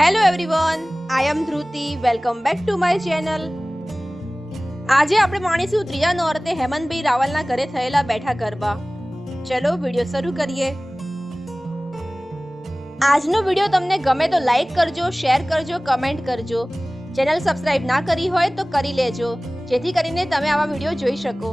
Hello everyone I am Dhruti welcome back to my channel આજે આપણે માણીશું ત્રીજા નોરતે હેમંતભાઈ રાવલના ઘરે થયેલા બેઠા ગરબા. ચલો વીડિયો શરૂ કરીએ. આજનો વીડિયો તમને ગમે તો લાઈક કરજો શેર કરજો કમેન્ટ કરજો. ચેનલ સબસ્ક્રાઇબ ના કરી હોય તો કરી લેજો, જેથી કરીને તમે આવા વીડિયો જોઈ શકો.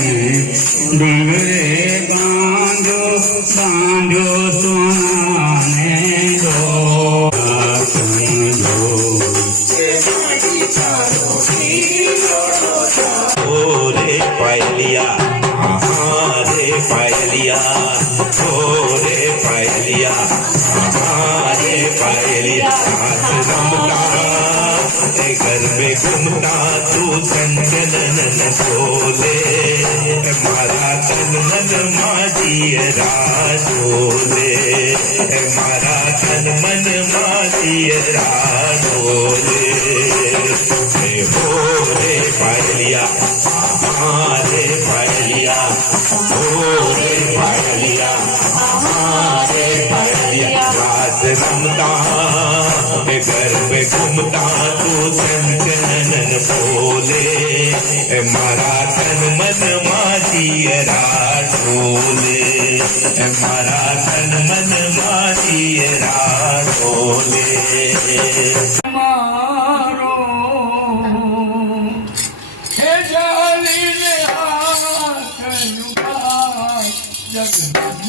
it. love you.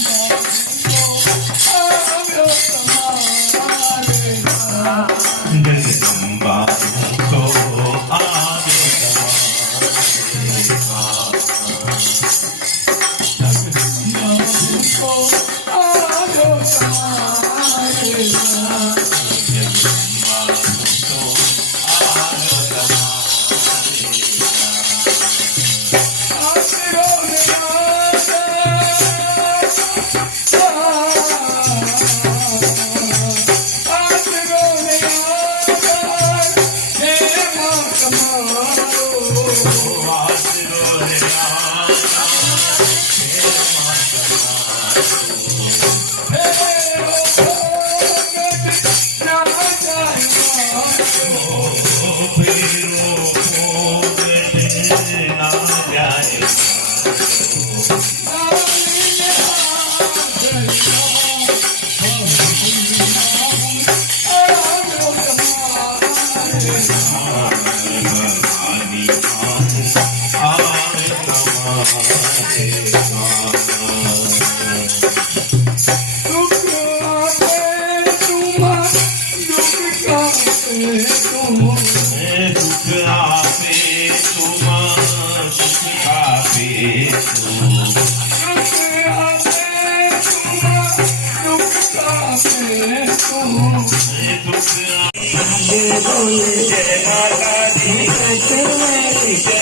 Holy shit.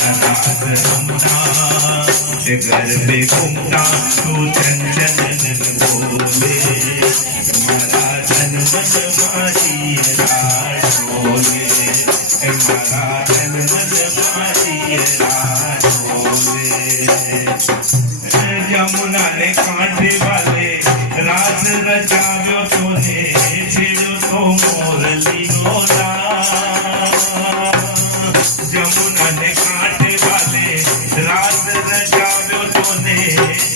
रात रमुना घर पे घूमता तू चंदन बोले। मरा धन बनवासी जाओ जोने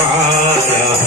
Para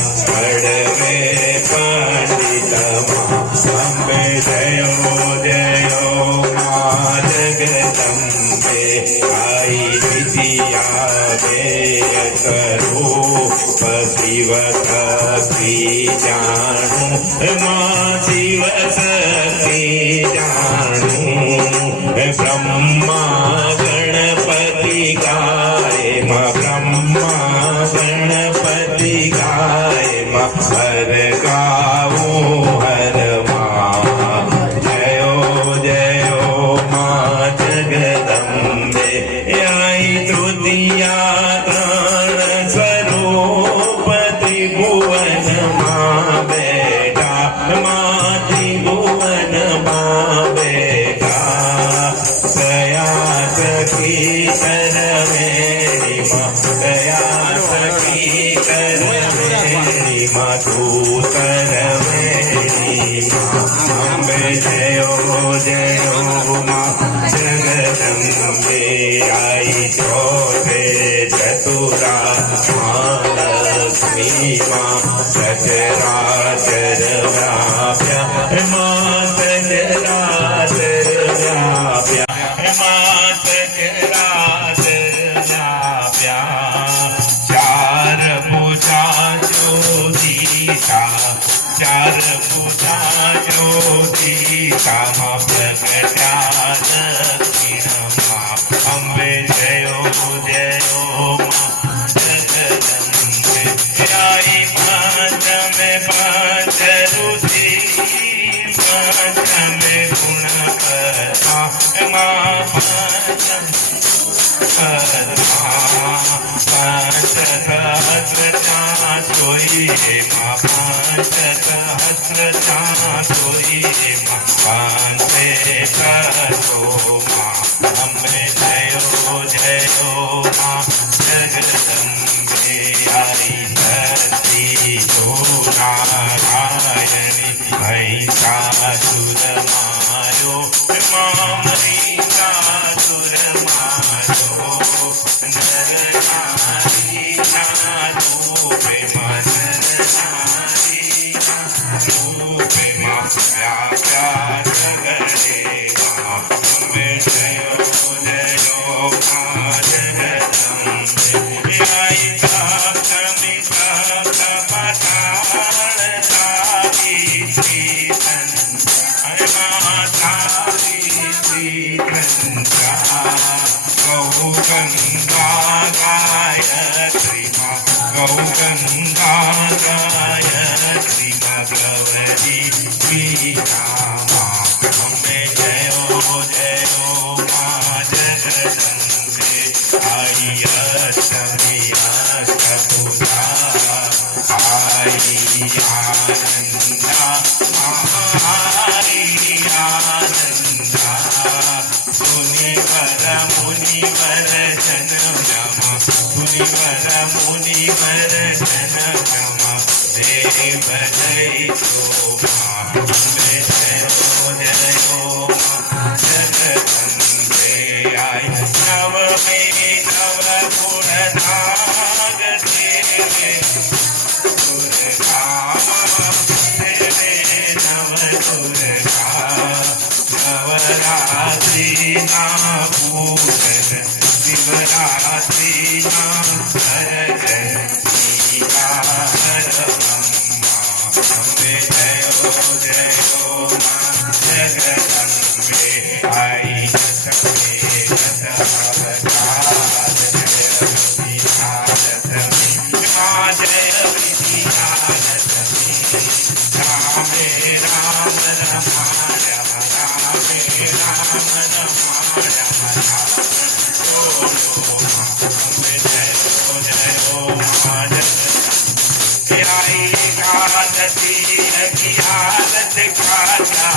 Yeah. सोई माँ पाँच सहस्रता सोई माँ पांचे करो माँ हम जयो जयो माँ जगदम्बे आई भैसा सुरमा గౌగంగ હરિવર મુનિ મર જનકમ દેવ જય તો જયો જયો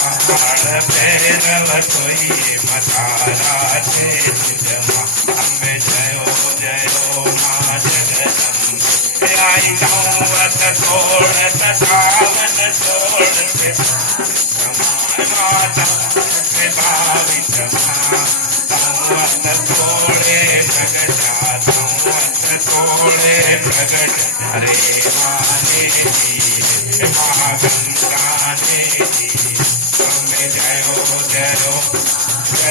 पहाड़ भैरव सोई मतारा थे हमें जयो जयो माँ जगदम्बे आई नौवत तोड़त सावन तोड़ माता के भावित माँ संवत तोड़े प्रगटा संवत तोड़े प्रगट हरे माने जी माँ गंगा ने जी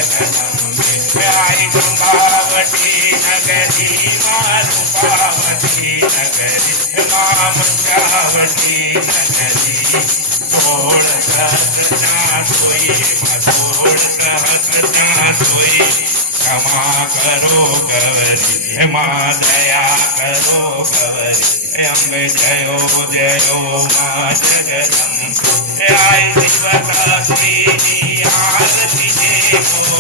आई नगरी माँ रूपावती नगरी माँ मंगावती नगरी तोड़ सहस्रता सोई मथोड़ सहस्रता सोई क्षमा करो गवरी हे माँ दया करो गवरी हे अम्बे जयो जयो माँ जगदम्बे आई आरती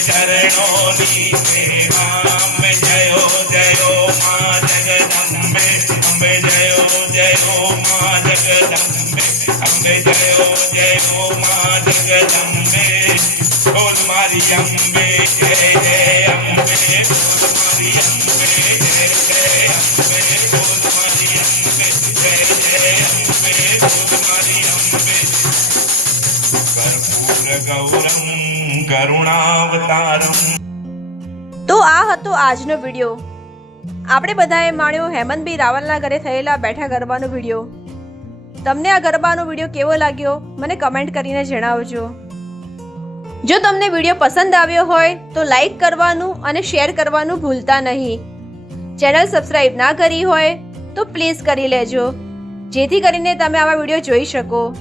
चरणों ली सेवा में जयो जयो माँ जगदम्बे अम्बे जयो जयो माँ जगदम्बे अम्बे जयो जयो माँ जगदम्बे बोल मारी अम्बे તો આ હતો આજનો વીડિયો આપણે બધાએ માણ્યો હેમંતભાઈ રાવલના ઘરે થયેલા બેઠા ગરબાનો વીડિયો તમને આ ગરબાનો વીડિયો કેવો લાગ્યો? મને કમેન્ટ કરીને જણાવજો. જો તમને વીડિયો પસંદ આવ્યો હોય, તો લાઈક કરવાનું અને શેર કરવાનું ભૂલતા નહીં. ચેનલ સબસ્ક્રાઈબ ના કરી હોય, તો પ્લીઝ કરી લેજો. જેથી કરીને તમે આવા વીડિયો જોઈ શકો.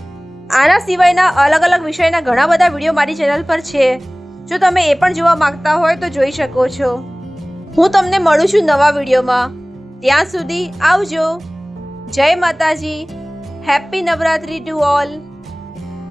આના સિવાયના અલગ અલગ વિષયના ઘણા બધા વીડિયો મારી ચેનલ પર છે. જો તમે એ પણ જોવા માંગતા હોય તો જોઈ શકો છો. હું તમને મળું છું નવા વિડીયોમાં. ત્યાં સુધી આવજો. જય માતાજી. Happy Navratri to all